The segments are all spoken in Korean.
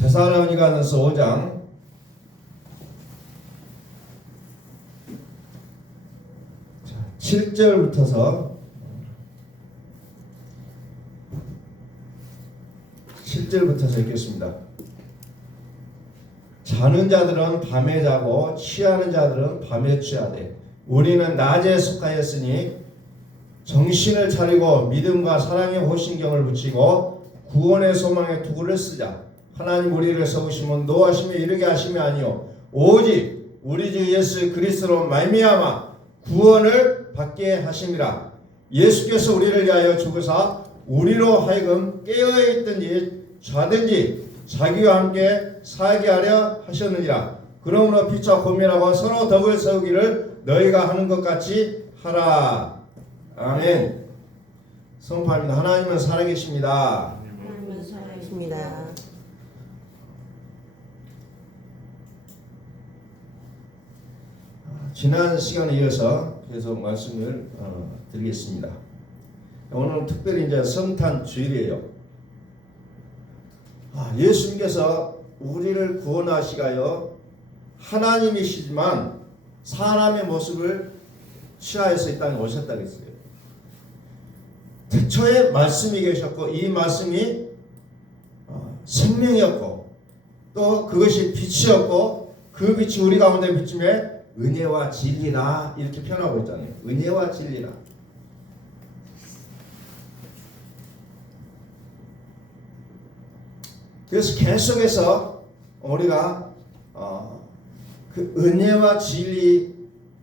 데살로니가전서 5장 7절부터서 7절부터서 읽겠습니다. 자는 자들은 밤에 자고 취하는 자들은 밤에 취하되 우리는 낮에 속하였으니 정신을 차리고 믿음과 사랑의 호신경을 붙이고 구원의 소망의 투구를 쓰자. 하나님 우리를 세우시면 노하심에 이르게 하심이 아니요 오직 우리 주 예수 그리스도로 말미암아 구원을 받게 하심이라. 예수께서 우리를 위하여 죽으사 우리로 하여금 깨어있든지 자든지 자기와 함께 살게 하려 하셨느니라. 그러므로 피차 고민하고 서로 덕을 세우기를 너희가 하는 것 같이 하라. 아멘. 선포합니다. 하나님은 살아계십니다. 하나님은 살아계십니다. 지난 시간에 이어서 계속 말씀을 드리겠습니다. 오늘은 특별히 이제 성탄 주일이에요. 예수님께서 우리를 구원하시가여 하나님이시지만 사람의 모습을 취하여서 이 땅에 오셨다 그랬어요. 태초에 말씀이 계셨고 이 말씀이 생명이었고 또 그것이 빛이었고 그 빛이 우리 가운데 비춤에 은혜와 진리라 이렇게 표현하고 있잖아요. 은혜와 진리라. 그래서 계속해서 우리가 그 은혜와 진리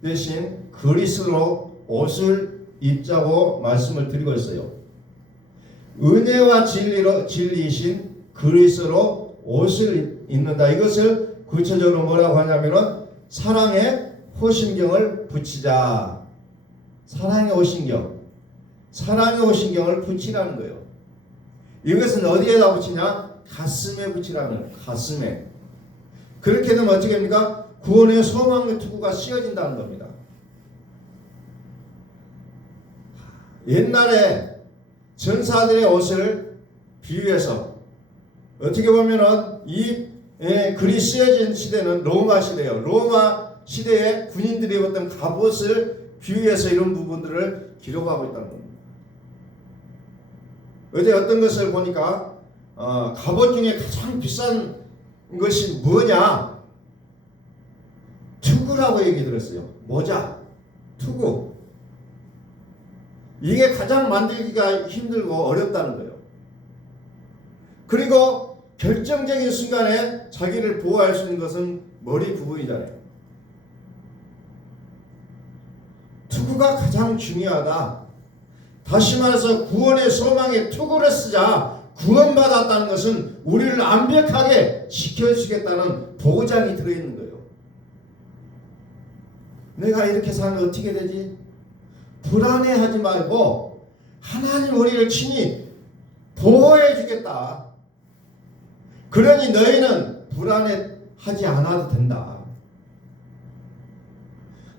대신 그리스도로 옷을 입자고 말씀을 드리고 있어요. 은혜와 진리이신 그리스도로 옷을 입는다. 이것을 구체적으로 뭐라고 하냐면은 사랑의 호신경을 붙이자. 사랑의 호신경. 사랑의 호신경을 붙이라는 거예요. 이것은 어디에다 붙이냐? 가슴에 붙이라는 거예요. 가슴에. 그렇게 되면 어떻게 됩니까? 구원의 소망의 투구가 씌어진다는 겁니다. 옛날에 전사들의 옷을 비유해서 어떻게 보면은 이 글이 쓰여진 시대는 로마 시대예요. 로마 시대에 군인들이 입었던 갑옷을 비유해서 이런 부분들을 기록하고 있다는 겁니다. 어제 어떤 것을 보니까 갑옷 중에 가장 비싼 것이 뭐냐? 투구라고 얘기 들었어요. 모자, 투구. 이게 가장 만들기가 힘들고 어렵다는 거예요. 그리고 결정적인 순간에 자기를 보호할 수 있는 것은 머리 부분이잖아요. 투구가 가장 중요하다. 다시 말해서 구원의 소망에 투구를 쓰자. 구원받았다는 것은 우리를 완벽하게 지켜주겠다는 보장이 들어있는 거예요. 내가 이렇게 살면 어떻게 되지? 불안해하지 말고 하나님 우리를 친히 보호해 주겠다. 그러니 너희는 불안해하지 않아도 된다.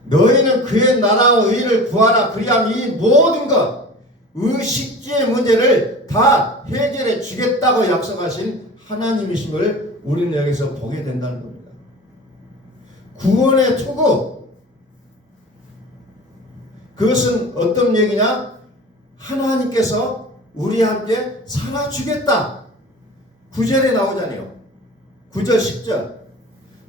너희는 그의 나라와 의를 구하라. 그리하면 이 모든 것, 의식주의 문제를 다 해결해 주겠다고 약속하신 하나님이심을 우리는 여기서 보게 된다는 겁니다. 구원의 투구. 그것은 어떤 얘기냐? 하나님께서 우리와 함께 살아주겠다. 9절에 나오잖아요. 9절 10절.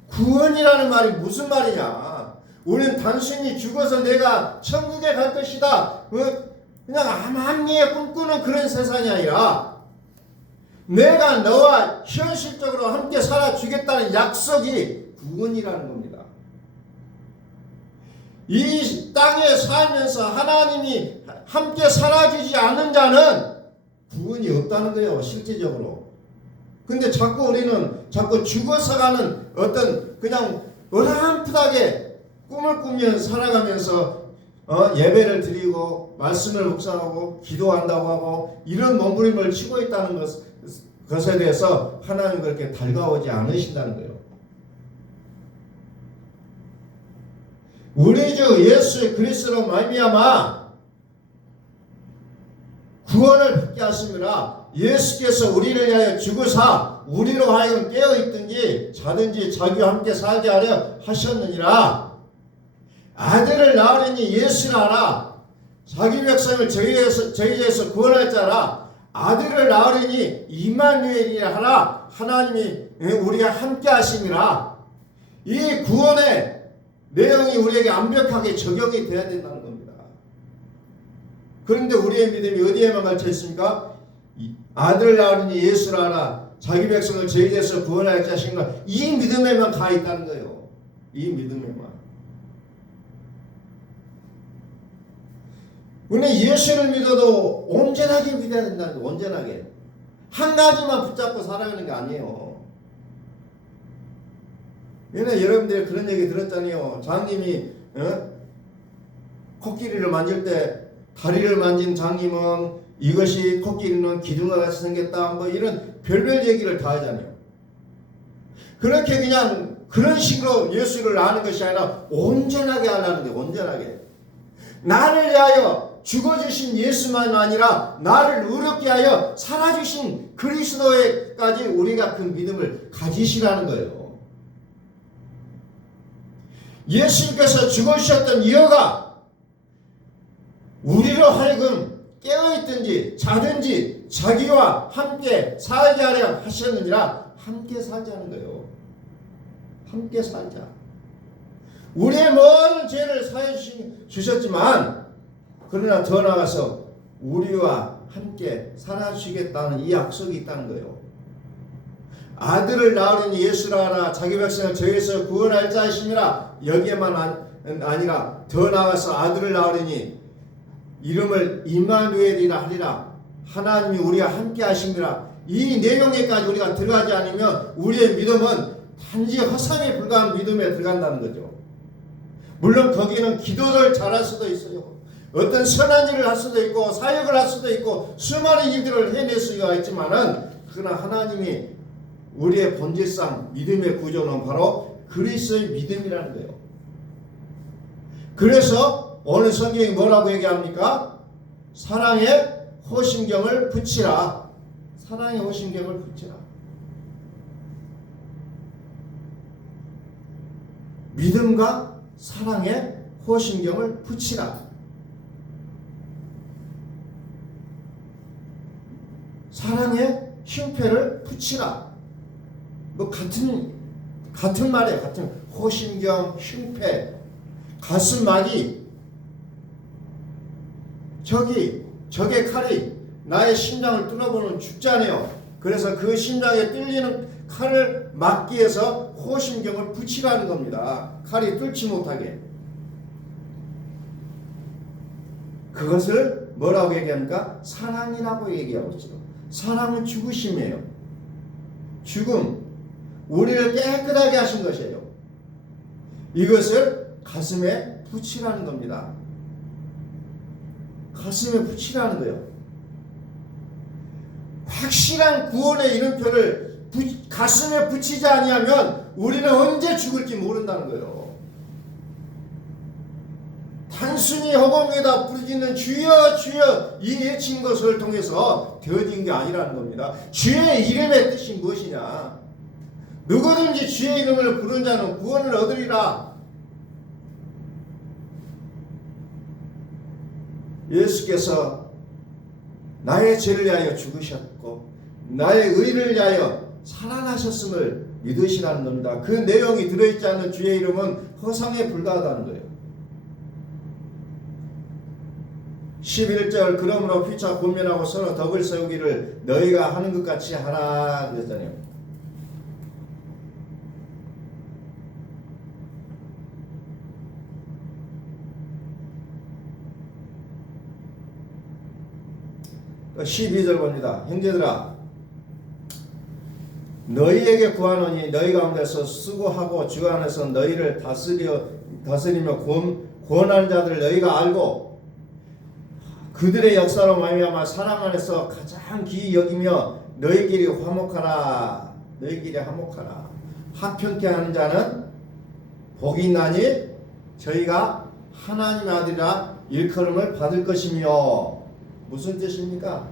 구원이라는 말이 무슨 말이냐? 우리는 단순히 죽어서 내가 천국에 갈 것이다. 그냥 암암리에 꿈꾸는 그런 세상이 아니라 내가 너와 현실적으로 함께 살아주겠다는 약속이 구원이라는 겁니다. 이 땅에 살면서 하나님이 함께 살아주지 않는 자는 구원이 없다는 거예요. 실질적으로. 근데 자꾸 우리는 자꾸 죽어서 가는 어떤 그냥 어렴풋하게 꿈을 꾸면서 살아가면서 예배를 드리고 말씀을 묵상하고 기도한다고 하고 이런 몸부림을 치고 있다는 것에 대해서 하나님 그렇게 달가오지 않으신다는 거예요. 우리 주 예수 그리스도로 말미암아 구원을 받게 하심이라 예수께서 우리를 위하여 죽으사 우리로 하여금 깨어있든지 자든지 자기와 함께 살게 하려 하셨느니라. 아들을 낳으려니 예수를 알아. 자기 백성을 저희에서 구원할 자라. 아들을 낳으려니 이마누엘이라 하라. 하나님이 우리와 함께 하심이라. 이 구원의 내용이 우리에게 완벽하게 적용이 돼야 된다는 겁니다. 그런데 우리의 믿음이 어디에만 갇혀 있습니까? 아들을 낳으니 예수를 알아. 자기 백성을 저희에서 구원할 자신가. 이 믿음에만 가 있다는 거예요. 이 믿음에만. 우리는 예수를 믿어도 온전하게 믿어야 된다는 거예요. 온전하게. 한 가지만 붙잡고 살아가는 게 아니에요. 왜냐면 여러분들 그런 얘기 들었잖아요. 장님이 코끼리를 만질 때 다리를 만진 장님은 이것이 코끼리는 기둥과 같이 생겼다. 뭐 이런 별별 얘기를 다 하잖아요. 그렇게 그냥 그런 식으로 예수를 아는 것이 아니라 온전하게 하라는 게 온전하게. 나를 위하여 죽어주신 예수만 아니라 나를 의롭게 하여 살아주신 그리스도에까지 우리가 그 믿음을 가지시라는 거예요. 예수님께서 죽어주셨던 이유가 우리로 하여금 깨어있든지 자든지 자기와 함께 살게 하려 하셨느니라. 함께 살자는 거예요. 함께 살자. 우리의 모든 죄를 사해 주셨지만 그러나 더 나아가서 우리와 함께 살아주시겠다는 이 약속이 있다는 거예요. 아들을 낳으려니 예수라 하라. 자기 백성을 저에서 구원할 자이심이라. 여기에만 아니라 더 나아가서 아들을 낳으려니 이름을 이마누엘이라 하리라. 하나님이 우리와 함께 하심이라. 이 내용에까지 우리가 들어가지 않으면 우리의 믿음은 단지 허상에 불과한 믿음에 들어간다는 거죠. 물론 거기는 기도를 잘할 수도 있어요. 어떤 선한 일을 할 수도 있고 사역을 할 수도 있고 수많은 일들을 해낼 수가 있지만은 그러나 하나님이 우리의 본질상 믿음의 구조는 바로 그리스도의 믿음이라는 거예요. 그래서 오늘 성경이 뭐라고 얘기합니까? 사랑에 호심경을 붙이라. 사랑에 호심경을 붙이라. 믿음과 사랑에 호심경을 붙이라. 사랑에 흉패를 붙이라. 뭐 같은 말이에요. 같은 호심경, 흉패, 가슴막이. 적의 칼이 나의 심장을 뚫어보면 죽잖아요. 그래서 그 심장에 뚫리는 칼을 막기 위해서 호심경을 붙이라는 겁니다. 칼이 뚫지 못하게. 그것을 뭐라고 얘기합니까? 사랑이라고 얘기하고 있어요. 사랑은 죽으심이에요. 죽음. 우리를 깨끗하게 하신 것이에요. 이것을 가슴에 붙이라는 겁니다. 가슴에 붙이라는 거예요. 확실한 구원의 이름표를 가슴에 붙이지 아니하면 우리는 언제 죽을지 모른다는 거예요. 단순히 허공에다 부르짖는 주여 주여 이 외친 것을 통해서 되어진 게 아니라는 겁니다. 주의 이름의 뜻이 무엇이냐? 누구든지 주의 이름을 부른 자는 구원을 얻으리라. 예수께서 나의 죄를 위하여 죽으셨고 나의 의를 위하여 살아나셨음을 믿으시라는 겁니다. 그 내용이 들어있지 않는 주의 이름은 허상에 불과하다는 거예요. 11절 그러므로 피차 권면하고 서로 덕을 세우기를 너희가 하는 것 같이 하라 그랬잖아요. 또 12절 봅니다. 형제들아 너희에게 구하노니 너희 가운데서 수고하고 주 안에서 너희를 다스리며 구원하는 자들을 너희가 알고 그들의 역사로 말미암아 사랑 안에서 가장 귀히 여기며 너희끼리 화목하라. 너희끼리 화목하라. 화평케 하는 자는 복이 있나니 저희가 하나님의 아들이라 일컬음을 받을 것이며. 무슨 뜻입니까?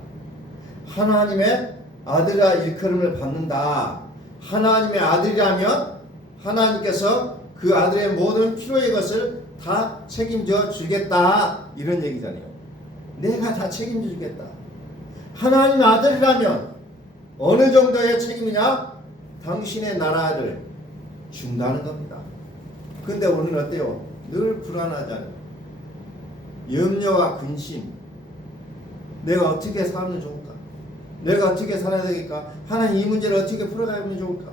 하나님의 아들이라 일컬음을 받는다. 하나님의 아들이라면 하나님께서 그 아들의 모든 필요의 것을 다 책임져 주겠다, 이런 얘기잖아요. 내가 다 책임져 주겠다. 하나님의 아들이라면 어느 정도의 책임이냐? 당신의 나라를 준다는 겁니다. 근데 우리는 어때요? 늘 불안하잖아요. 염려와 근심. 내가 어떻게 살면 좋을까? 내가 어떻게 살아야 되겠까? 하나님 이 문제를 어떻게 풀어가면 좋을까?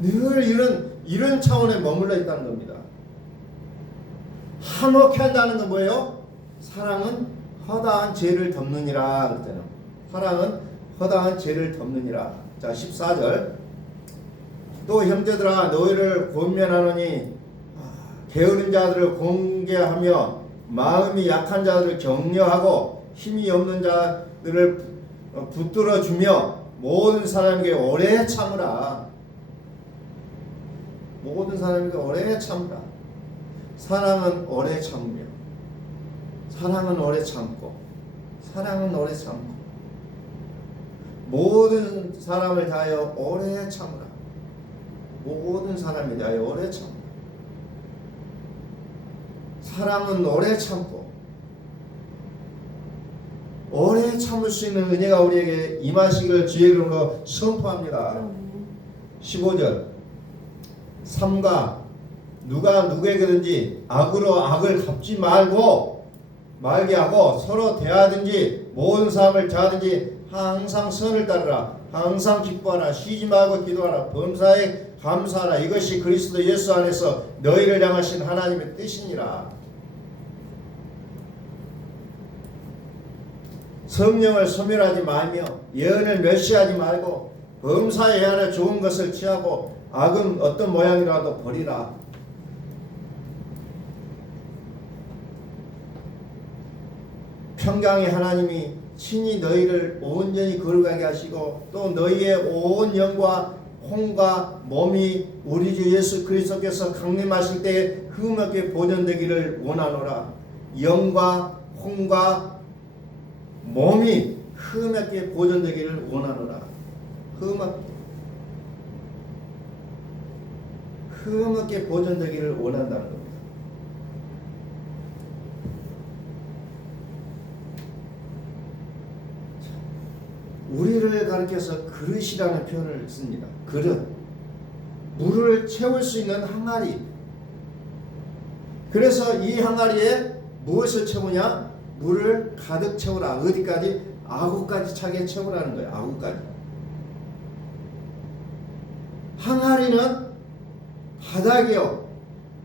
늘 이런 차원에 머물러 있다는 겁니다. 한옥해 한다는 건 뭐예요? 사랑은 허다한 죄를 덮느니라. 그랬잖아요. 사랑은 허다한 죄를 덮느니라. 자, 14절. 또 형제들아, 너희를 권면하노니 게으른 자들을 공개하며 마음이 약한 자들을 격려하고 힘이 없는 자들을 붙들어 주며 모든 사람에게 오래 참으라. 모든 사람에게 오래 참으라. 사랑은 오래 참으며, 사랑은 오래 참고, 사랑은 오래 참고, 모든 사람을 다하여 오래 참으라. 모든 사람에 대하여 오래 참으라. 사랑은 오래 참고, 오래 참을 수 있는 은혜가 우리에게 임하시기를 주의 이름으로 선포합니다. 15절. 삼가 누가 누구에게든지 악으로 악을 갚지 말게 하고 서로 대하든지 모든 사람을 대하든지 항상 선을 따르라. 항상 기뻐하라. 쉬지 말고 기도하라. 범사에 감사하라. 이것이 그리스도 예수 안에서 너희를 향하신 하나님의 뜻이니라. 성령을 소멸하지 말며 예언을 멸시하지 말고 범사에 하나 좋은 것을 취하고 악은 어떤 모양이라도 버리라. 평강의 하나님이 친히 너희를 온전히 거룩하게 하시고 또 너희의 온 영과 혼과 몸이 우리 주 예수 그리스도께서 강림하실 때에 흠없게 보존되기를 원하노라. 영과 혼과 몸이 흠없게 보존되기를 원하노라. 흠없게 보존되기를 원한다는 겁니다. 우리를 가리켜서 그릇이라는 표현을 씁니다. 그릇. 물을 채울 수 있는 항아리. 그래서 이 항아리에 무엇을 채우냐? 물을 가득 채우라. 어디까지? 아구까지 차게 채우라는 거예요. 아구까지. 항아리는 바닥이요.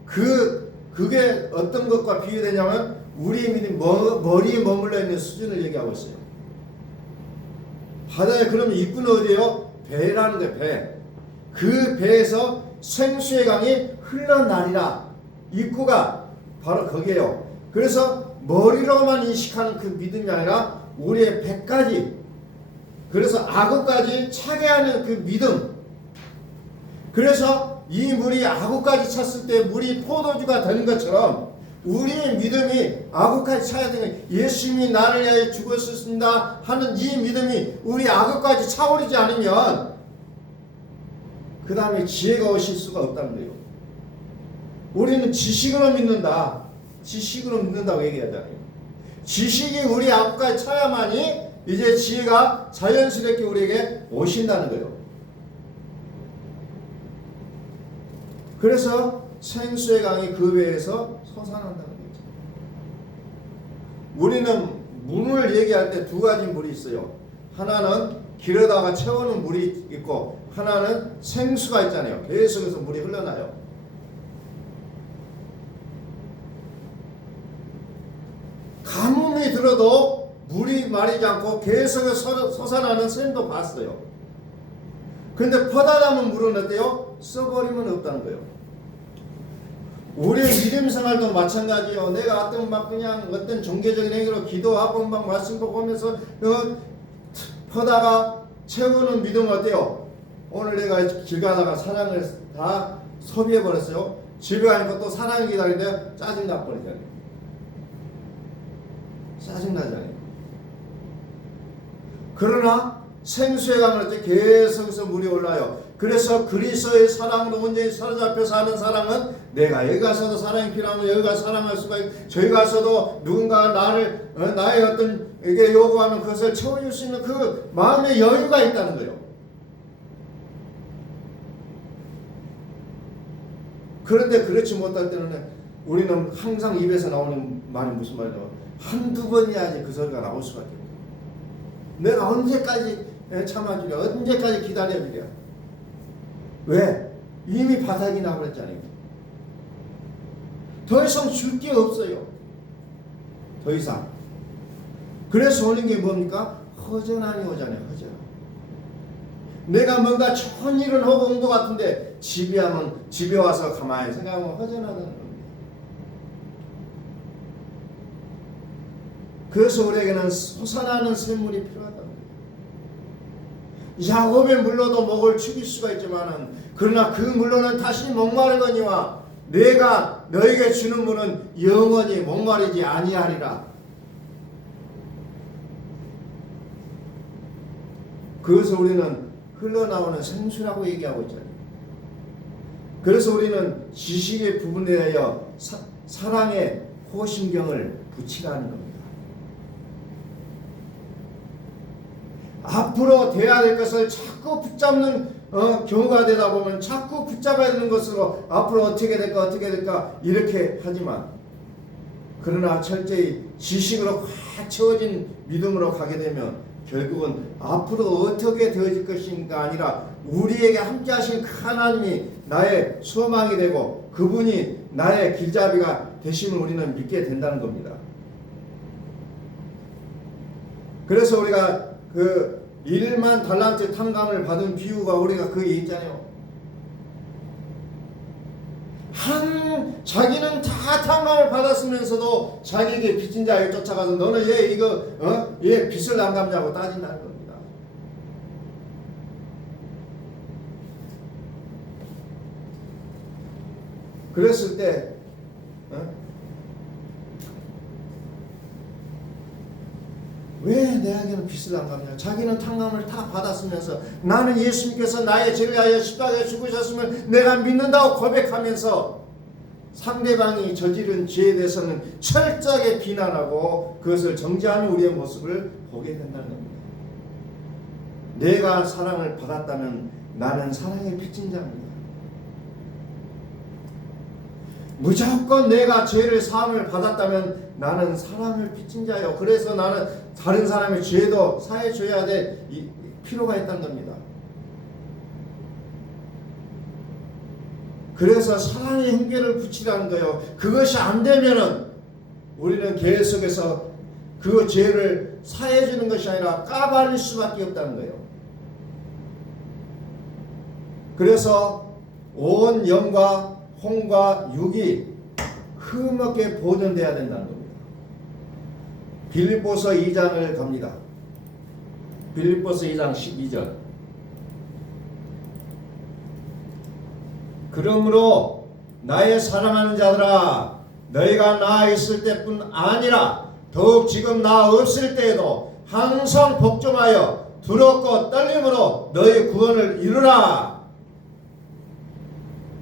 그게 어떤 것과 비교되냐면 우리의 믿음이 머리에 머물러 있는 수준을 얘기하고 있어요. 바다에 그러면 입구는 어디예요? 배라는 거예요. 배. 그 배에서 생수의 강이 흘러나리라. 입구가 바로 거기에요. 그래서 머리로만 인식하는 그 믿음이 아니라 우리의 배까지, 그래서 악어까지 차게 하는 그 믿음. 그래서 이 물이 악어까지 찼을 때 물이 포도주가 되는 것처럼 우리의 믿음이 악어까지 차야 되는, 예수님이 나를 위하여 죽었습니다 하는 이 믿음이 우리 악어까지 차오르지 않으면 그 다음에 지혜가 오실 수가 없다는 거예요. 우리는 지식으로 믿는다. 지식으로 믿는다고 얘기하잖아요. 지식이 우리 악어까지 차야만이 이제 지혜가 자연스럽게 우리에게 오신다는 거예요. 그래서 생수의 강이 그 배에서 솟아난다는 거죠. 우리는 물을 얘기할 때 두 가지 물이 있어요. 하나는 길에다가 채우는 물이 있고 하나는 생수가 있잖아요. 계속해서 물이 흘러나요. 가뭄이 들어도 물이 마르지 않고 계속해서 솟아나는 샘도 봤어요. 그런데 퍼다 담은 물은 어때요? 써버리면 없다는 거예요. 우리의 믿음 생활도 마찬가지요. 내가 어떤 종교적인 행위로 기도하고 막 말씀 보고 하면서 퍼다가 채우는 믿음은 어때요? 오늘 내가 길 가다가 사랑을 다 소비해버렸어요. 집에 가니까 또 사랑이 기다리는데 짜증나 버리잖아요. 짜증나잖아요. 그러나 생수의 강을 때 계속해서 물이 올라요. 그래서 그리스도의 사랑으로 온전히 사로잡혀 사는 사랑은 내가 여기 가서도 사랑이 필요하면 여기 가서 사랑할 수가 있고, 저기 가서도 누군가가 나를 나의 어떤 이게 요구하면 그것을 채워줄 수 있는 그 마음의 여유가 있다는 거예요. 그런데 그렇지 못할 때는 우리는 항상 입에서 나오는 말이 무슨 말이죠? 한두 번이야지 그 소리가 나올 수밖에 없어요. 내가 언제까지 참아주랴, 언제까지 기다려주랴. 왜? 이미 바닥이 나버렸잖아요. 더 이상 줄 게 없어요. 더 이상. 그래서 오는 게 뭡니까? 허전하니 오잖아요. 허전. 내가 뭔가 좋은 일은 하고 온 것 같은데 집에 와서 가만히 생각하면 허전하다는 겁니다. 그래서 우리에게는 솟아나는 샘물이 필요하다는 거예요. 야곱의 물로도 목을 축일 수가 있지만은, 그러나 그 물로는 다시 목마르거니와 내가 너에게 주는 물은 영원히 목마르지 아니하리라. 그것을 우리는 흘러나오는 생수라고 얘기하고 있잖아요. 그래서 우리는 지식의 부분에 대하여 사랑의 호심경을 붙이라는 겁니다. 앞으로 돼야 될 것을 자꾸 붙잡는 경우가 되다 보면 자꾸 붙잡아야 되는 것으로 앞으로 어떻게 될까 이렇게 하지만, 그러나 철저히 지식으로 꽉 채워진 믿음으로 가게 되면 결국은 앞으로 어떻게 되어질 것인가 아니라 우리에게 함께 하신 그 하나님이 나의 소망이 되고 그분이 나의 길잡이가 되심을 우리는 믿게 된다는 겁니다. 그래서 우리가 그 1만 달란트 탕감을 받은 비유가 우리가 그 얘기잖아요. 자기는 다 탕감을 받았으면서도 자기에게 빚진 자에게 쫓아가서 너는 얘 빚을 안 갚냐고 따진다는 겁니다. 그랬을 때 왜 내에게는 빚을 안 갚냐? 자기는 탕감을 다 받았으면서 나는 예수님께서 나의 죄를 위하여 십자가에 죽으셨음을 내가 믿는다고 고백하면서 상대방이 저지른 죄에 대해서는 철저하게 비난하고 그것을 정죄하는 우리의 모습을 보게 된다는 겁니다. 내가 사랑을 받았다면 나는 사랑의 빚진 자입니다. 무조건 내가 죄를 사함을 받았다면 나는 사랑을 빚진 자요. 그래서 나는 다른 사람의 죄도 사해줘야 될 필요가 있다는 겁니다. 그래서 사랑의 hin계를 붙이라는 거예요. 그것이 안 되면은 우리는 계속해서 그 죄를 사해주는 것이 아니라 까발릴 수밖에 없다는 거예요. 그래서 온 영과 혼과 육이 흠없게 보존돼야 된다는 겁니다. 빌립보서 2장을 갑니다. 빌립보서 2장 12절. 그러므로 나의 사랑하는 자들아, 너희가 나 있을 때뿐 아니라 더욱 지금 나 없을 때에도 항상 복종하여 두렵고 떨림으로 너희 구원을 이루라.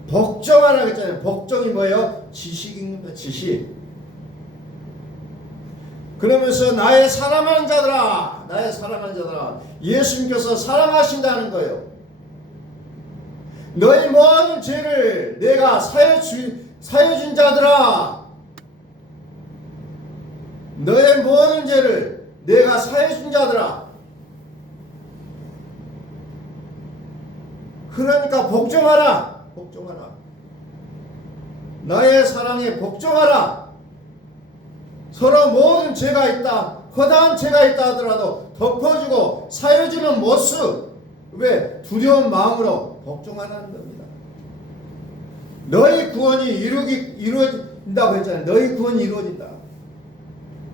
복종하라 그랬잖아요. 복종이 뭐예요? 지식입니다. 지식. 그러면서 나의 사랑하는 자들아, 나의 사랑하는 자들아, 예수님께서 사랑하신다는 거예요. 너희 모든 죄를 내가 사해준 자들아, 너의 모든 죄를 내가 사해준 자들아. 그러니까 복종하라. 복종하라. 나의 사랑에 복종하라. 서로 모든 죄가 있다, 허다한 죄가 있다 하더라도 덮어주고 사여주는 모습. 왜? 두려운 마음으로 복종하라는 겁니다. 너희 구원이 이루어진다고 했잖아요. 너희 구원이 이루어진다.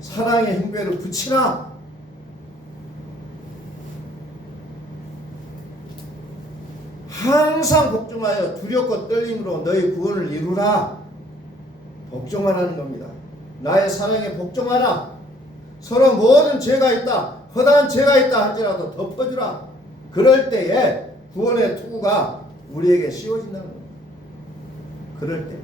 사랑의 hin배를 붙이라. 항상 복종하여 두렵고 떨림으로 너희 구원을 이루라. 복종하라는 겁니다. 나의 사랑에 복종하라. 서로 모든 죄가 있다, 허다한 죄가 있다 할지라도 덮어주라. 그럴 때에 구원의 투구가 우리에게 씌워진다는 겁니다. 그럴 때.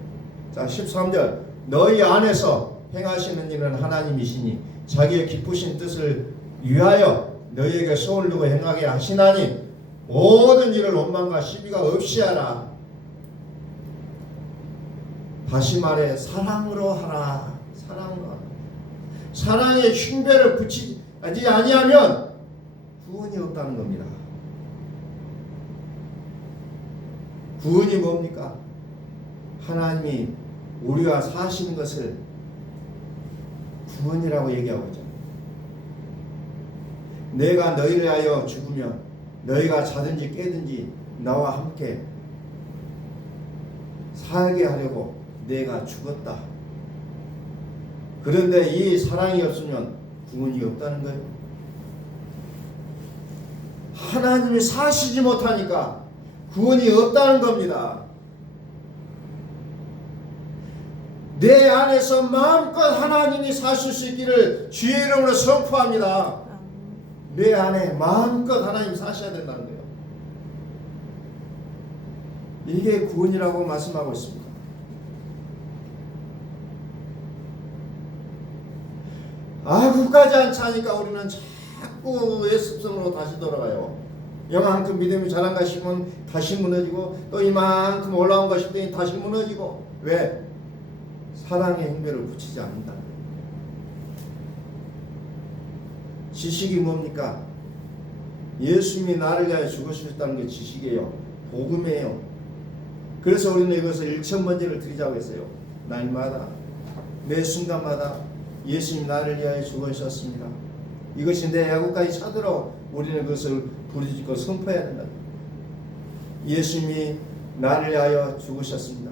자 13절 너희 안에서 행하시는 일은 하나님이시니 자기의 기쁘신 뜻을 위하여 너희에게 소원을 두고 행하게 하시나니 모든 일을 원망과 시비가 없이 하라. 다시 말해 사랑으로 하라. 사랑으로 하라. 사랑의 흉배를 붙이지 아니하면 구원이 없다는 겁니다. 구원이 뭡니까? 하나님이 우리와 사시는 것을 구원이라고 얘기하고 있잖아요. 내가 너희를 하여 죽으면 너희가 자든지 깨든지 나와 함께 살게 하려고 내가 죽었다. 그런데 이 사랑이 없으면 구원이 없다는 거예요. 하나님이 사시지 못하니까 구원이 없다는 겁니다. 내 안에서 마음껏 하나님이 사실 수 있기를 주의 이름으로 선포합니다. 내 안에 마음껏 하나님 사셔야 된다는 거예요. 이게 구원이라고 말씀하고 있습니다. 그까지 않지 하니까 우리는 자꾸 예습성으로 다시 돌아가요. 이만큼 믿음이 자란가 싶으면 다시 무너지고 또 이만큼 올라온 것 싶더니 다시 무너지고. 왜? 사랑의 행배를 붙이지 않는다. 지식이 뭡니까? 예수님이 나를 위하여 죽으셨다는 게 지식이에요. 복음이에요. 그래서 우리는 이것을 1,000번째를 드리자고 했어요. 날마다 매 순간마다 예수님이 나를 위하여 죽으셨습니다. 이것이 내 야구까지 차도록 우리는 그것을 부르짖고 선포해야 된다. 예수님이 나를 위하여 죽으셨습니다.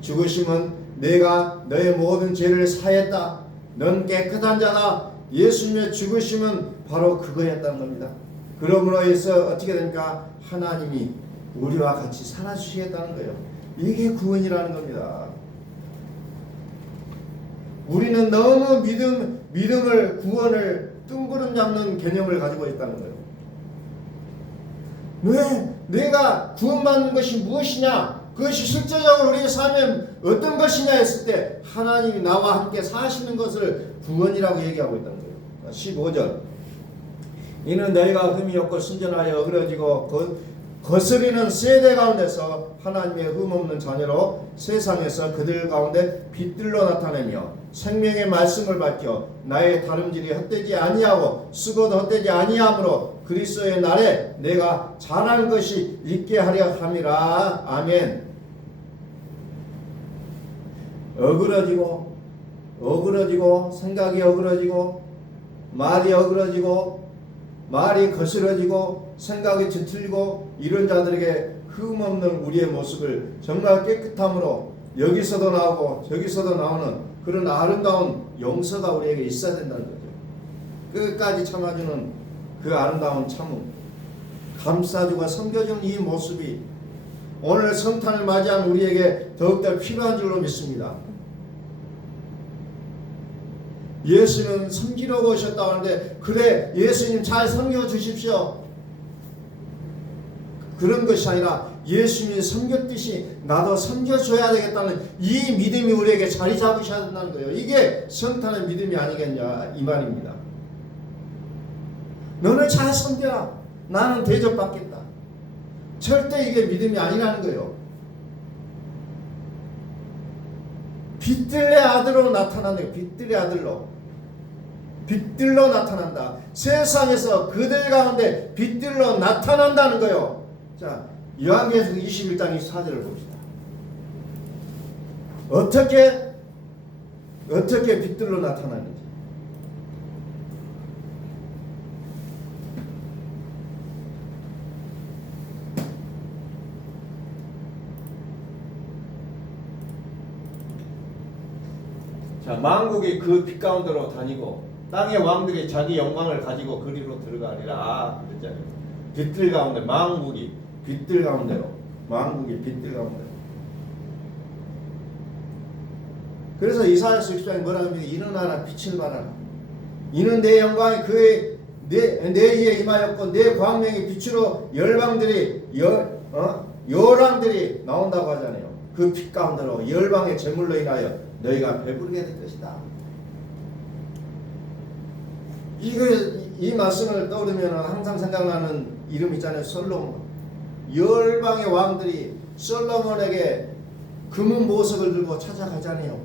죽으심은 내가 너의 모든 죄를 사했다. 넌 깨끗한 자다. 예수님의 죽으심은 바로 그거였다는 겁니다. 그러므로 해서 어떻게 됩니까? 하나님이 우리와 같이 살아주시겠다는 거예요. 이게 구원이라는 겁니다. 우리는 너무 믿음을 구원을 뜬구름 잡는 개념을 가지고 있다는 거예요. 왜? 내가 구원받는 것이 무엇이냐? 그것이 실제적으로 우리의 삶에 어떤 것이냐 했을 때 하나님이 나와 함께 사시는 것을 구원이라고 얘기하고 있다는 거예요. 15절 이는 너희가 흠이 없고 순전하여 어그러지고 거스리는 세대 가운데서 하나님의 흠없는 자녀로 세상에서 그들 가운데 빛들로 나타내며 생명의 말씀을 밝혀 나의 다름질이 헛되지 아니하고 수고도 헛되지 아니하므로 그리스도의 날에 내가 잘한 것이 있게 하려 함이라. 아멘. 어그러지고 생각이 어그러지고 말이 어그러지고 말이 거스러지고 생각이 뒤틀리고 이런 자들에게 흠없는 우리의 모습을 정말 깨끗함으로 여기서도 나오고 저기서도 나오는 그런 아름다운 용서가 우리에게 있어야 된다는 거죠. 끝까지 참아주는 그 아름다운 참음, 감싸주고 섬겨주는 이 모습이 오늘 성탄을 맞이한 우리에게 더욱더 필요한 줄로 믿습니다. 예수는 섬기려고 오셨다고 하는데 그래 예수님 잘 섬겨주십시오. 그런 것이 아니라 예수님이 섬겼듯이 나도 섬겨줘야 되겠다는 이 믿음이 우리에게 자리 잡으셔야 된다는 거예요. 이게 성탄의 믿음이 아니겠냐 이 말입니다. 너는 잘 섬겨라. 나는 대접받겠다. 절대 이게 믿음이 아니라는 거예요. 빛들의 아들로 나타나는 빛들의 아들로 빛들로 나타난다. 세상에서 그들 가운데 빛들로 나타난다는 거예요. 자, 요한계시록 21장 24절을 봅시다. 어떻게 빛들로 나타나는지. 자, 만국이 그 빛 가운데로 다니고 땅의 왕들이 자기 영광을 가지고 그리로 들어가리라. 그랬잖아요. 빛들 가운데 만국이 빛들 가운데로 만국이 빛들 가운데로. 그래서 이사야서 10장에 뭐라 합니까? 일어나라 빛을 발하라. 이는 내 영광이 그의 내 위에 임하였고 내 광명이 빛으로 열왕들이 나온다고 하잖아요. 그 빛 가운데로 열방의 제물로 인하여 너희가 배부르게 될 것이다. 이 말씀을 떠오르면 항상 생각나는 이름 있잖아요. 솔로몬. 열방의 왕들이 솔로몬에게 금은 보석을 들고 찾아가잖아요.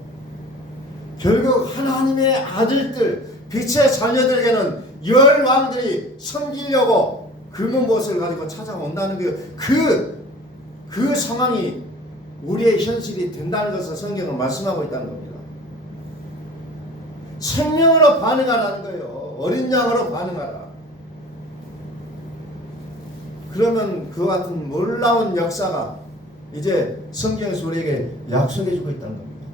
결국 하나님의 아들들, 빛의 자녀들에게는 열 왕들이 섬기려고 금은 보석을 가지고 찾아온다는 그 상황이 우리의 현실이 된다는 것을 성경은 말씀하고 있다는 겁니다. 생명으로 반응하라는 거예요. 어린 양으로 반응하라. 그러면 그와 같은 놀라운 역사가 이제 성경에서 우리에게 약속해 주고 있다는 겁니다.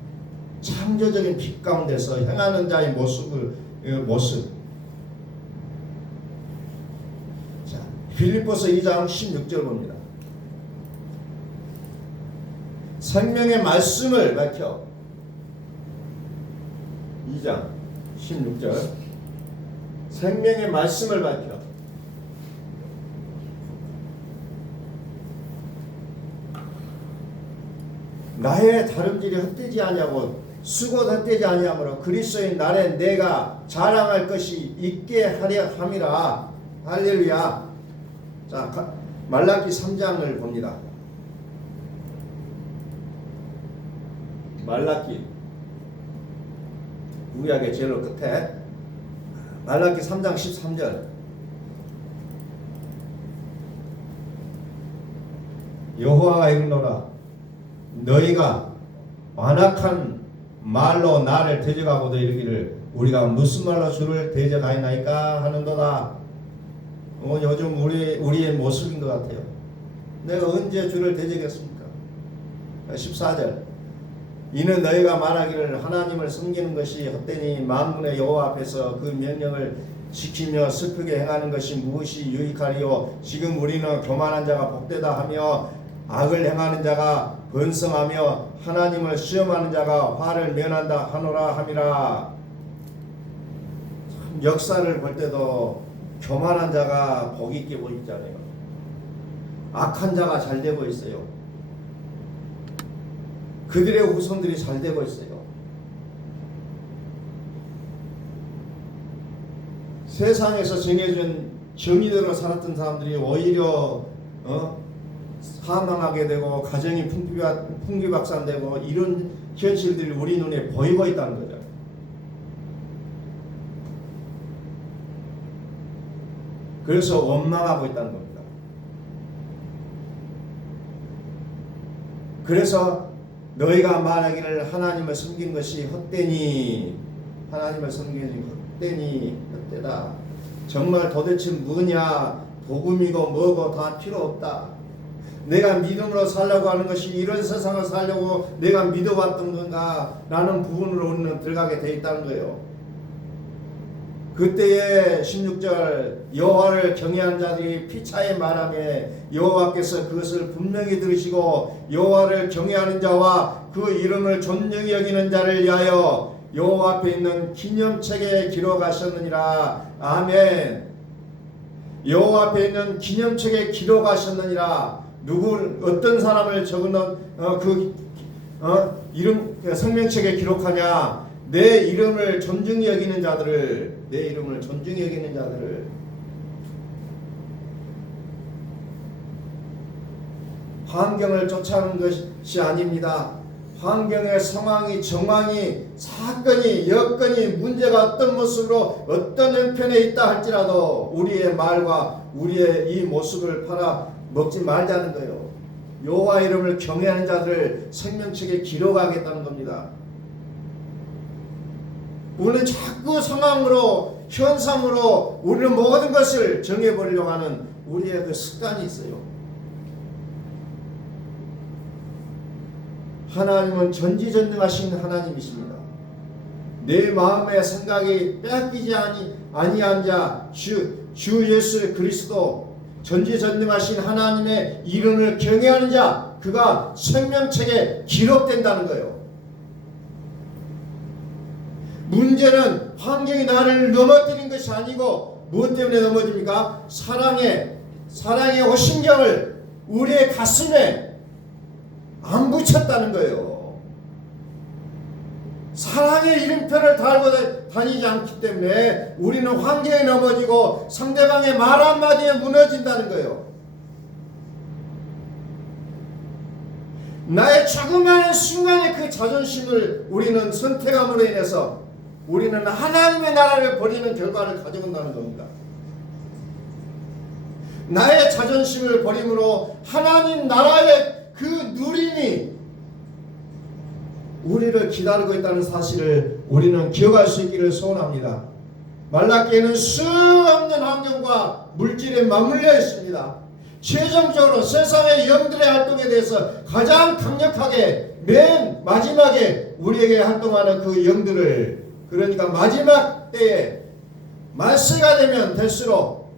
창조적인 빛 가운데서 행하는 자의 모습. 자, 빌립보서 2장 16절 봅니다. 생명의 말씀을 밝혀. 2장 16절. 생명의 말씀을 밝혀. 나의 다름질이 헛되지 아니하고 수고도 헛되지 아니하므로 그리스도인 날에 내가 자랑할 것이 있게 하려 함이라. 할렐루야. 자, 말라기 3장을 봅니다. 말라기 구약의 제일 끝에 말라기 3장 13절. 여호와가 이르노라 너희가 완악한 말로 나를 대적하고도 이르기를 우리가 무슨 말로 주를 대적하였나이까 하는도다. 요즘 우리의 모습인 것 같아요. 내가 언제 주를 대적했습니까? 14절. 이는 너희가 말하기를 하나님을 섬기는 것이 헛되니 만군의 여호와 앞에서 그 명령을 지키며 슬프게 행하는 것이 무엇이 유익하리요. 지금 우리는 교만한 자가 복되다 하며 악을 행하는 자가 번성하며 하나님을 시험하는 자가 화를 면한다 하노라 함이라. 참 역사를 볼 때도 교만한 자가 복이 있게 보이잖아요. 악한 자가 잘 되고 있어요. 그들의 후손들이 잘 되고 있어요. 세상에서 정해진 정의대로 살았던 사람들이 오히려 사망하게 되고 가정이 풍비박산되고 이런 현실들이 우리 눈에 보이고 있다는 거죠. 그래서 원망하고 있다는 겁니다. 그래서 너희가 말하기를 하나님을 섬긴 것이 헛되니 하나님을 섬기는 것이 헛되니 헛되다. 정말 도대체 뭐냐? 복음이고 뭐고 다 필요 없다. 내가 믿음으로 살려고 하는 것이 이런 세상을 살려고 내가 믿어왔던 건가? 라는 부분으로 우리는 들어가게 돼 있다는 거예요. 그때의 16절 여호와를 경외하는 자들이 피차에 말하며 여호와께서 그것을 분명히 들으시고 여호와를 경외하는 자와 그 이름을 존중히 여기는 자를 위하여 여호와 앞에 있는 기념책에 기록하셨느니라. 아멘. 여호와 앞에 있는 기념책에 기록하셨느니라. 어떤 사람을 적어놓은 이름 생명책에 기록하냐? 내 이름을 존중히 여기는 자들을, 내 이름을 존중히 여기는 자들을. 환경을 쫓아가는 것이 아닙니다. 환경의 상황이, 정황이, 사건이, 여건이, 문제가 어떤 모습으로 어떤 형편에 있다 할지라도 우리의 말과 우리의 이 모습을 팔아 먹지 말자는 거예요. 여호와 이름을 경외하는 자들을 생명책에 기록하겠다는 겁니다. 우리는 자꾸 상황으로, 현상으로 우리는 모든 것을 정해버리려고 하는 우리의 그 습관이 있어요. 하나님은 전지전능하신 하나님이십니다. 내 마음의 생각이 빼앗기지 아니한 자, 주 예수 그리스도, 전지전능하신 하나님의 이름을 경외하는 자, 그가 생명책에 기록된다는 거예요. 문제는 환경이 나를 넘어뜨린 것이 아니고 무엇 때문에 넘어집니까? 사랑의 호신경을 우리의 가슴에 안 붙였다는 거예요. 사랑의 이름표를 달고 다니지 않기 때문에 우리는 환경에 넘어지고 상대방의 말 한마디에 무너진다는 거예요. 나의 조그마한 순간의 그 자존심을 우리는 선택함으로 인해서 우리는 하나님의 나라를 버리는 결과를 가져온다는 겁니다. 나의 자존심을 버림으로 하나님 나라의 그 누림이 우리를 기다리고 있다는 사실을 우리는 기억할 수 있기를 소원합니다. 말라기에는 수없는 환경과 물질에 맞물려 있습니다. 최종적으로 세상의 영들의 활동에 대해서 가장 강력하게 맨 마지막에 우리에게 활동하는 그 영들을, 그러니까 마지막 때에 말세가 되면 될수록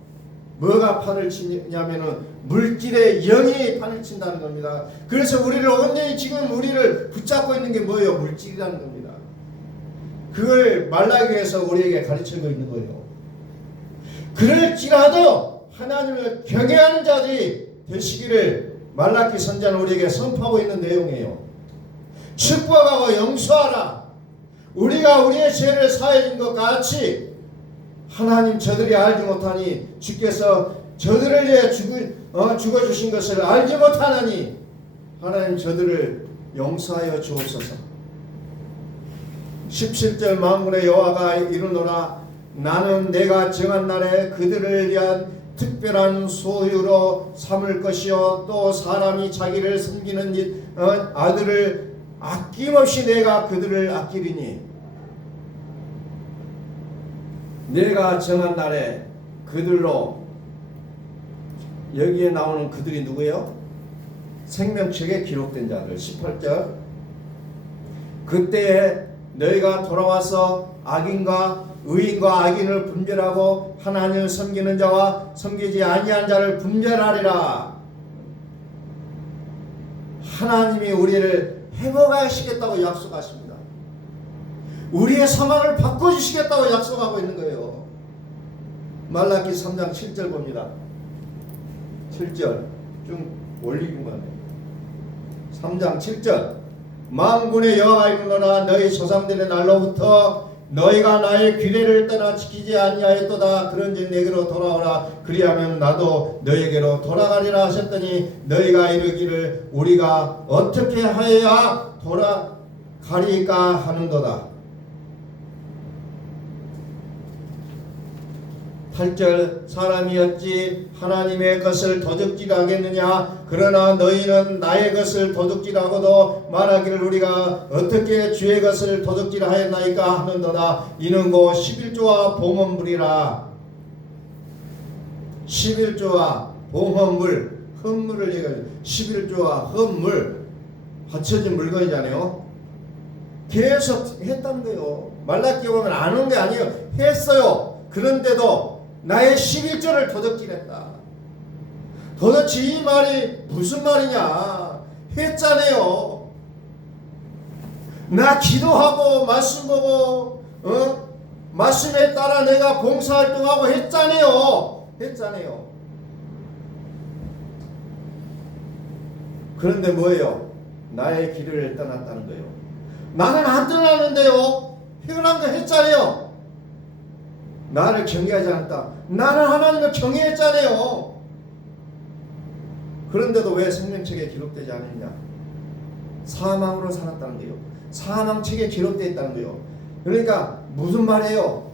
뭐가 판을 치냐면은 물질의 영이 판을 친다는 겁니다. 그래서 우리를 온전히 지금 우리를 붙잡고 있는 게 뭐예요? 물질이라는 겁니다. 그걸 말라기에서 우리에게 가르치고 있는 거예요. 그럴지라도 하나님을 경외하는 자들이 되시기를 말라기 선자는 우리에게 선포하고 있는 내용이에요. 축복하고 용서하라. 우리가 우리의 죄를 사해 준 것 같이 하나님 저들이 알지 못하니 주께서 저들을 위해 죽어주신 것을 알지 못하나니 하나님 저들을 용서하여 주옵소서. 17절 만군의 여호와가 이르노라. 나는 내가 정한 날에 그들을 위한 특별한 소유로 삼을 것이요 또 사람이 자기를 섬기는 아들을 아낌없이 내가 그들을 아끼리니 내가 정한 날에 그들로, 여기에 나오는 그들이 누구예요? 생명책에 기록된 자들. 18절 그때에 너희가 돌아와서 악인과 의인과 악인을 분별하고 하나님을 섬기는 자와 섬기지 아니한 자를 분별하리라. 하나님이 우리를 회복하시겠다고 약속하십니다. 우리의 상황을 바꿔주시겠다고 약속하고 있는 거예요. 말라기 3장 7절 봅니다. 7절 좀 올리기만 해요. 3장 7절 만군의 여호와가 이르노라. 너희 조상들의 날로부터 너희가 나의 규례를 떠나 지키지 아니하였도다. 그런즉 내게로 돌아오라. 그리하면 나도 너희에게로 돌아가리라 하셨더니 너희가 이르기를 우리가 어떻게 하여야 돌아가리까 하는도다. 8절 사람이 어찌 하나님의 것을 도둑질하겠느냐. 그러나 너희는 나의 것을 도둑질하고도 말하기를 우리가 어떻게 주의 것을 도둑질하였나이까 하는도다. 이는 곧 11조와 봉헌물이라. 11조와 봉헌물, 헌물을 얘기해요. 11조와 헌물, 바쳐진 물건이잖아요. 계속 했다는 거예요. 말라기 보면 안 한 게 아니에요. 했어요. 그런데도 나의 11조를 도둑질했다. 도대체 이 말이 무슨 말이냐. 했잖아요. 나 기도하고 말씀 보고 말씀에 따라 내가 봉사활동하고 했잖아요. 그런데 뭐예요? 나의 길을 떠났다는 거예요. 나는 안 떠나는데요. 피곤한 거 했잖아요. 나를 경외하지 않았다. 나는 하나님을 경외했잖아요. 그런데도 왜 생명책에 기록되지 않느냐? 사망으로 살았다는 거예요. 사망책에 기록되어 있다는 거예요. 그러니까 무슨 말이에요?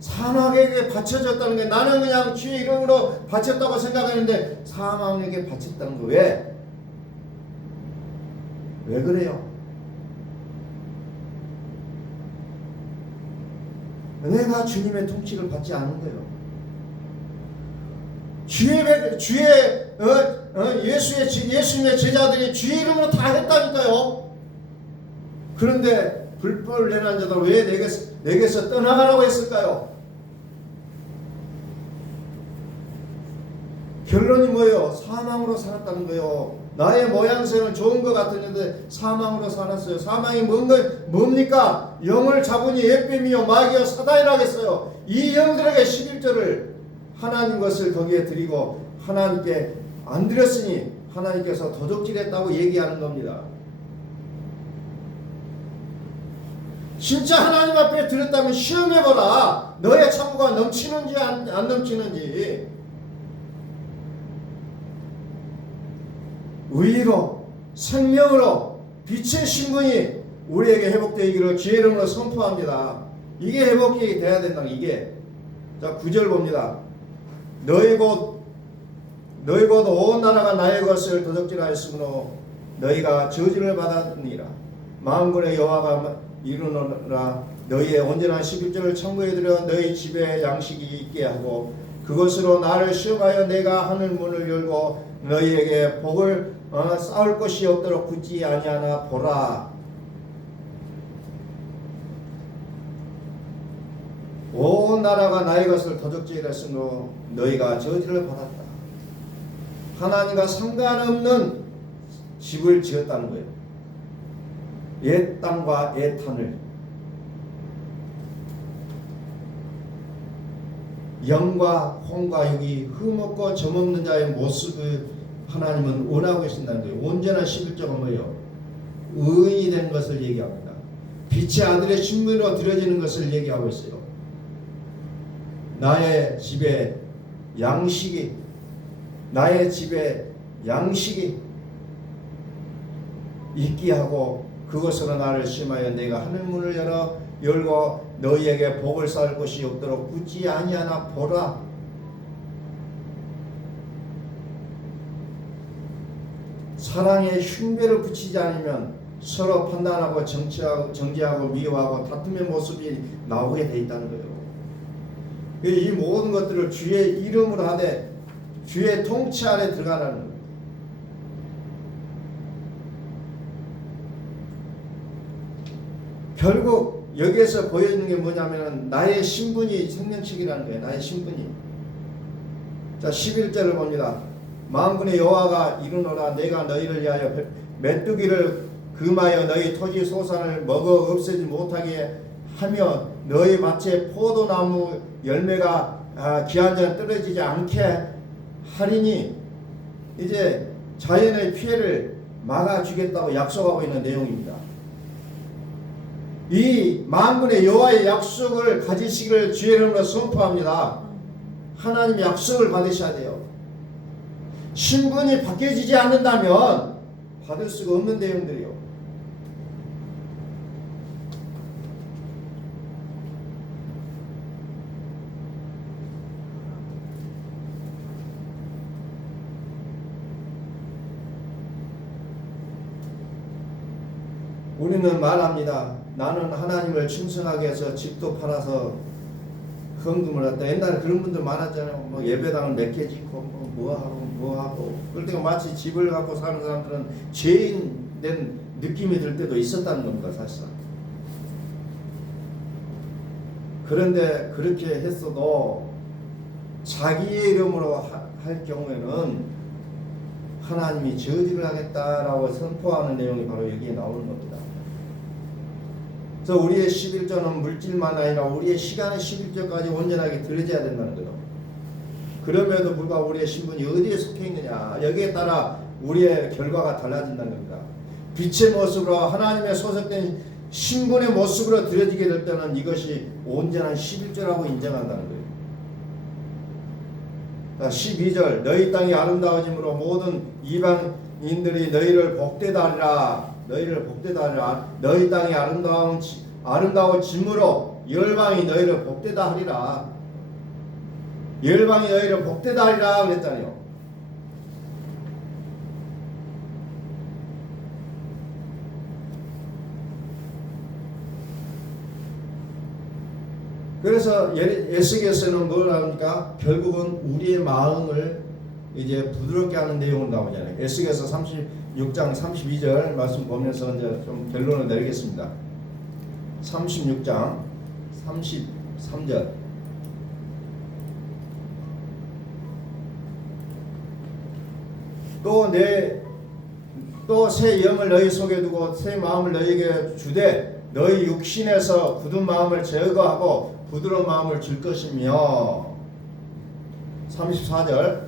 사망에게 바쳐졌다는 거예요. 나는 그냥 주의 이름으로 바쳤다고 생각했는데 사망에게 바쳤다는 거예요. 왜 그래요? 내가 주님의 통치를 받지 않은 거예요. 예수님의 제자들이 주의 이름으로 다 했다니까요. 그런데 불법을 행한 자들 왜 내게서 떠나가라고 했을까요? 결론이 뭐예요? 사망으로 살았다는 거예요. 나의 모양새는 좋은 것 같았는데 사망으로 살았어요. 사망이 뭡니까? 영을 잡으니 햇뱀이요 마귀요 사단이라 하겠어요. 이 영들에게 11조를 하나님 것을 거기에 드리고 하나님께 안 드렸으니 하나님께서 도적질했다고 얘기하는 겁니다. 진짜 하나님 앞에 드렸다면 시험해보라. 너의 창고가 넘치는지 안 넘치는지. 의로 생명으로 빛의 신분이 우리에게 회복되기를 주의 이름으로 선포합니다. 이게 회복이 돼야 된다. 이게. 자 9절 봅니다. 너희 곧 온 나라가 나의 것을 도적질하였으므로 너희가 저주를 받았느니라. 만군의 여호와가 이르노라. 너희의 온전한 11조를 창고에 들여 너희 집에 양식이 있게 하고 그것으로 나를 시험하여 내가 하늘 문을 열고 너희에게 복을 쌓을 것이 없도록 굳지 아니하나 보라. 온 나라가 나의 것을 도적질했으므로 너희가 저주를 받았다. 하나님과 상관없는 집을 지었다는 거예요. 옛 땅과 옛 하늘. 영과 홍과 육이 흠없고 점없는 자의 모습을 하나님은 원하고 계신다는 거예요. 온전한 11조가 뭐예요? 의인이 된 것을 얘기합니다. 빛의 아들의 신분으로 드려지는 것을 얘기하고 있어요. 나의 집에 양식이 있게 하고 그것으로 나를 심하여 내가 하늘문을 열고 너희에게 복을 쌓을 것이 없도록 굳지 아니하나 보라. 사랑에 흉배를 붙이지 않으면 서로 판단하고 정죄하고 미워하고 다툼의 모습이 나오게 돼 있다는 거예요. 이 모든 것들을 주의 이름으로 하되 주의 통치 아래 들어가라는 거예요. 결국 여기에서 보여주는 게 뭐냐면 나의 신분이 생명책이라는 거예요. 나의 신분이. 자 11절을 봅니다. 만군의 여호와가 이르노라. 내가 너희를 위하여 메뚜기를 금하여 너희 토지 소산을 먹어 없애지 못하게 하며 너희 밭에 포도나무 열매가 기한전 떨어지지 않게 하리니 이제 자연의 피해를 막아주겠다고 약속하고 있는 내용입니다. 이 만군의 여호와의 약속을 가지시기를 주의 이름으로 선포합니다. 하나님 약속을 받으셔야 돼요. 신분이 바뀌어지지 않는다면 받을 수가 없는 내용들이요. 우리는 말합니다. 나는 하나님을 충성하게 해서 집도 팔아서 헌금을 했다. 옛날에 그런 분들 많았잖아요. 뭐 예배당을 몇 개 짓고 뭐하고 그럴 때가 마치 집을 갖고 사는 사람들은 죄인 된 느낌이 들 때도 있었다는 겁니다. 사실상. 그런데 그렇게 했어도 자기의 이름으로 할 경우에는 하나님이 저주를 하겠다라고 선포하는 내용이 바로 여기에 나오는 겁니다. 그래서 우리의 11조는 물질만 아니라 우리의 시간의 11조까지 온전하게 드려져야 된다는 거예요. 그럼에도 불구하고 우리의 신분이 어디에 속해 있느냐 여기에 따라 우리의 결과가 달라진다는 겁니다. 빛의 모습으로 하나님의 소속된 신분의 모습으로 드려지게 될 때는 이것이 온전한 11조라고 인정한다는 거예요. 12절 너희 땅이 아름다워짐으로 모든 이방인들이 너희를 복되다 하리라. 너희 땅이 아름다워짐으로 열방이 너희를 복되다 하리라. 열방이 너희를 복되다 하리라 그랬잖아요. 그래서 에스겔서는 뭘 합니까? 결국은 우리의 마음을 이제 부드럽게 하는 내용으로 나오잖아요. 에스겔서 36장 32절 말씀 보면서 이제 좀 결론을 내리겠습니다. 36장 33절 또 내 또 새 영을 너희 속에 두고 새 마음을 너희에게 주되 너희 육신에서 굳은 마음을 제거하고 부드러운 마음을 줄 것이며 34절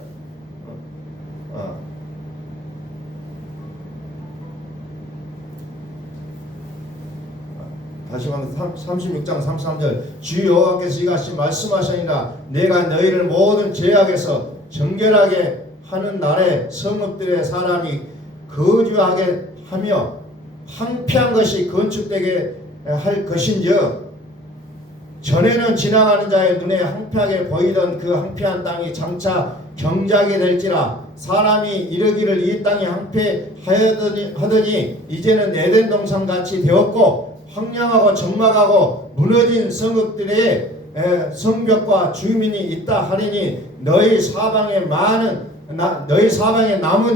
다시 한번 36장 33절 주 여호와께서 이같이 말씀하시니라 내가 너희를 모든 죄악에서 정결하게 하는 날에 성읍들의 사람이 거주하게 하며 황폐한 것이 건축되게 할 것인즉 전에는 지나가는 자의 눈에 황폐하게 보이던 그 황폐한 땅이 장차 경작이 될지라 사람이 이르기를 이 땅이 황폐하더니 이제는 에덴 동산같이 되었고 황량하고 적막하고 무너진 성읍들의 성벽과 주민이 있다 하리니 너희 사방에 남은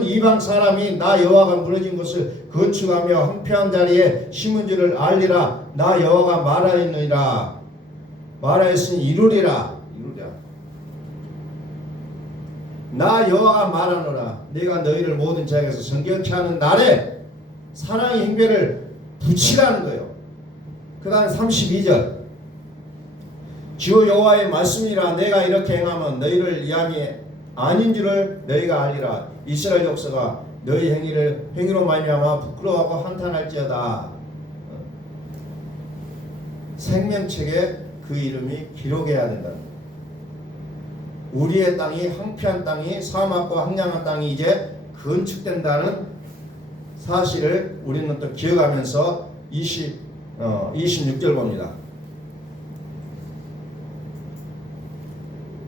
이방 사람이 나 여호와가 무너진 곳을 건축하며 황폐한 자리에 심은 줄을 알리라. 나 여호와가 말하였느니라. 말하였으니 이루리라. 나 여호와가 말하노라. 내가 너희를 모든 죄악에서 정결케 하는 날에 사랑의 행배를 붙이라는 거예요. 그 다음 32절 주 여호와의 말씀이라 내가 이렇게 행하면 너희를 위함이 아닌 줄을 너희가 알리라. 이스라엘 족속아 너희 행위로 말미암아 부끄러워하고 한탄할지어다. 생명책에 그 이름이 기록해야 된다. 우리의 땅이 황폐한 땅이 사막과 황량한 땅이 이제 건축된다는 사실을 우리는 또 기억하면서 26절 봅니다.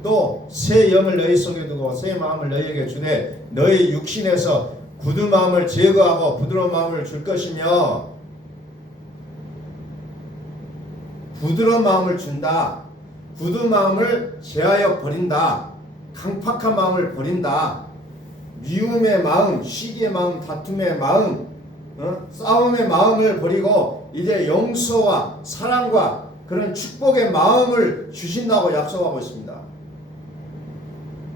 또 새 영을 너희 속에 두고 새 마음을 너희에게 주되 너희 육신에서 굳은 마음을 제거하고 부드러운 마음을 줄 것이며 부드러운 마음을 준다. 굳은 마음을 제하여 버린다. 강팍한 마음을 버린다. 미움의 마음, 시기의 마음, 다툼의 마음, 싸움의 마음을 버리고 이제 용서와 사랑과 그런 축복의 마음을 주신다고 약속하고 있습니다.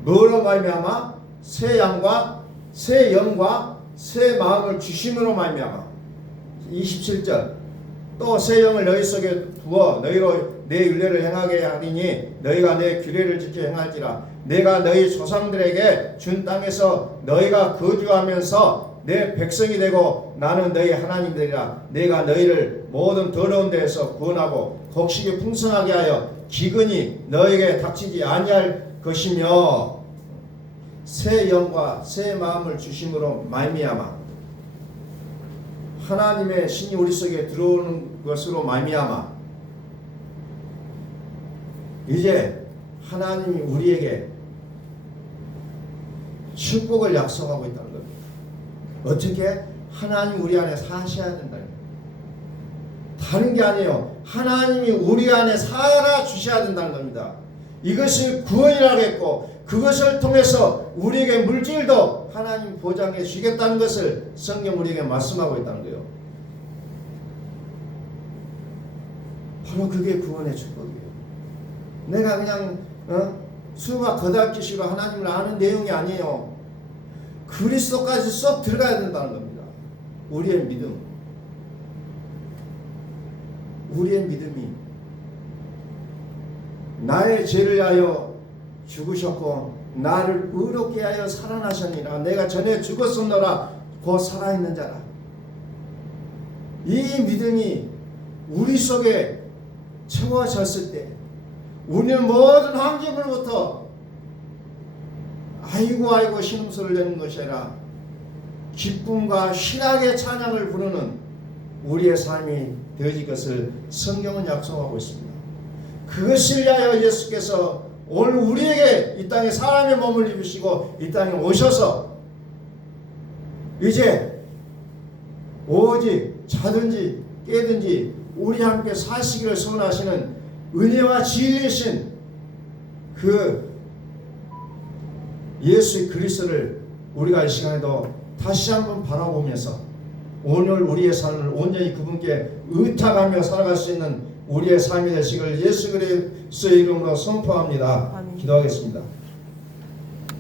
뭐로 말미암아? 새 양과 새 영과 새 마음을 주심으로 말미암아. 27절 또 새 영을 너희 속에 두어 너희로 내 율례를 행하게 하리니 너희가 내 규례를 지켜 행할지라. 내가 너희 조상들에게 준 땅에서 너희가 거주하면서 내 백성이 되고 나는 너희 하나님 되리라. 내가 너희를 모든 더러운 데에서 구원하고 곡식이 풍성하게 하여 기근이 너희에게 닥치지 아니할 것이며 새 영과 새 마음을 주심으로 말미암아 하나님의 신이 우리 속에 들어오는 것으로 말미암아 이제 하나님이 우리에게 축복을 약속하고 있다는 겁니다. 어떻게? 하나님 우리 안에 사셔야 된다는 거예요. 다른 게 아니에요. 하나님이 우리 안에 살아 주셔야 된다는 겁니다. 이것을 구원이라고 했고 그것을 통해서 우리에게 물질도 하나님 보장해 주시겠다는 것을 성경 우리에게 말씀하고 있다는 거예요. 바로 그게 구원의 축복이에요. 내가 그냥 수박 거다기식으로 하나님을 아는 내용이 아니에요. 그리스도까지 쏙 들어가야 된다는 겁니다. 우리의 믿음. 우리의 믿음이 나의 죄를 위하여 죽으셨고 나를 의롭게 하여 살아나셨니라. 내가 전에 죽었었노라 곧 살아있는 자라. 이 믿음이 우리 속에 채워졌을 때 우리는 모든 환경으로부터 아이고 신음소리를 내는 것이 아니라 기쁨과 신앙의 찬양을 부르는 우리의 삶이 되어질 것을 성경은 약속하고 있습니다. 그것을 위하여 예수께서 오늘 우리에게 이 땅에 사람의 몸을 입으시고 이 땅에 오셔서 이제 오직 자든지 깨든지 우리 함께 사시기를 소원하시는 은혜와 지혜이신 그 예수 그리스도를 우리가 이 시간에도 다시 한번 바라보면서 오늘 우리의 삶을 온전히 그분께 의탁하며 살아갈 수 있는 우리의 삶이 되시길 예수 그리스도의 이름으로 선포합니다. 아멘. 기도하겠습니다.